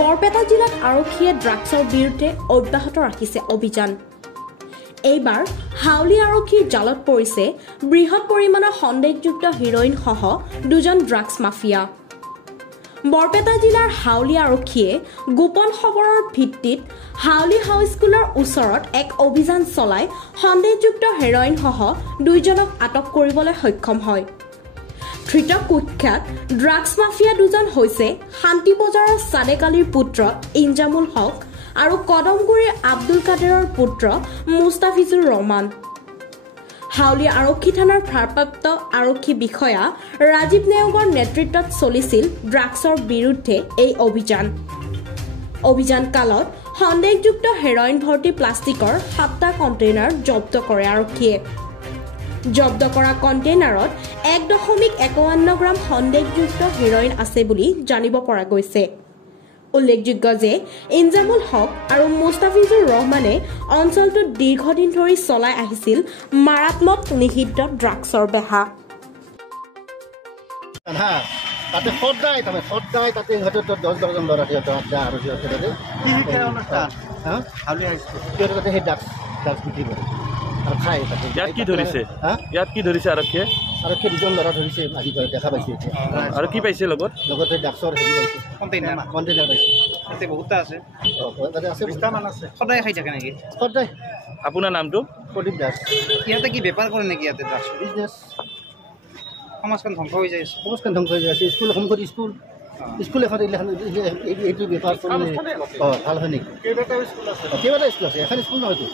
বৰপেটা জিলাত আৰক্ষীয়ে ড্ৰাগছৰ বিৰুদ্ধে অব্যাহত ৰাখিছে অভিযান। এইবাৰ হাউলি আৰক্ষীৰ জালত পৰিছে বৃহৎ পৰিমাণৰ সন্দেহযুক্ত হিৰোইন সহ দুজন ড্ৰাগছ মাফিয়া। বৰপেটা জিলাৰ হাউলি আৰক্ষীয়ে গোপন খবৰৰ ভিত্তিত হাউলি হাইস্কুলৰ ওচৰত এক অভিযান চলাই সন্দেহযুক্ত হেৰইন সহ দুজনক আটক কৰিবলৈ সক্ষম হয়। ধৃত কুখ্যাত ড্ৰাগছ মাফিয়া দুজন হৈছে শান্তি বজাৰৰ চাদেক আলীৰ পুত্ৰ ইনজামুল হক আৰু কদমগুৰিৰ আব্দুল কাদেৰৰ পুত্ৰ মুস্তাফিজুৰ ৰহমান। হাউলি আৰক্ষী থানাৰ ভাৰপ্ৰাপ্ত আৰক্ষী বিষয়া ৰাজীৱ নেওগৰ নেতৃত্বত চলিছিল ড্ৰাগছৰ বিৰুদ্ধে এই অভিযান কালত সন্দেহযুক্ত হেৰইন ভৰ্তি প্লাষ্টিকৰ 7টা কণ্টেইনাৰ জব্দ কৰে আৰক্ষীয়ে। জব্দ কৰা কণ্টেইনাৰত 1.51 গ্ৰাম সন্দেহযুক্ত হেৰইন আছে বুলি জানিব পৰা গৈছে। উল্লেখযোগ্য যে ইনজামুল হক আৰু মুস্তাফিজুৰ ৰহমানে অঞ্চলটোত দীৰ্ঘদিন ধৰি চলাই আহিছিল মাৰাত্মক নিষিদ্ধ ড্ৰাগছৰ বেহা। তাতে সদায় তাতে হয়তো 10 ল'ৰা সিহঁতৰ আৰু সিহঁতে তাতে সেই ড্ৰাগছ বিক্ৰী কৰে আৰু খায় তাতে। ইয়াত কি ধৰিছে আৰক্ষীয়ে? আৰক্ষীয়ে 2জন ল'ৰা ধৰিছে, আজি দেখা পাইছে। আৰু কি পাইছে লগতে ড্ৰাগছৰ হেৰি পাইছে, কণ্টেইনাৰ পাইছে। তাতে বহুতটা আছে, তাতে আছে 20টামান আছে। সদায় খাই থাকে নেকি? সদায়। আপোনাৰ নামটো? প্ৰদীপ দাস। ইয়াতে কি বেপাৰ কৰে নেকি? ইয়াতে ড্ৰাগছ বিজনেছ। সমাজখন ধ্বংস হৈ যায় আছে। সমাজখন ধ্বংস হৈ যায় আছে। স্কুল সম্পত্তি স্কুল এখন এইটো বেপাৰ কৰিলে ভাল হয় নেকি? কেইবাটা স্কুল আছে, এখন স্কুল নহয়তো।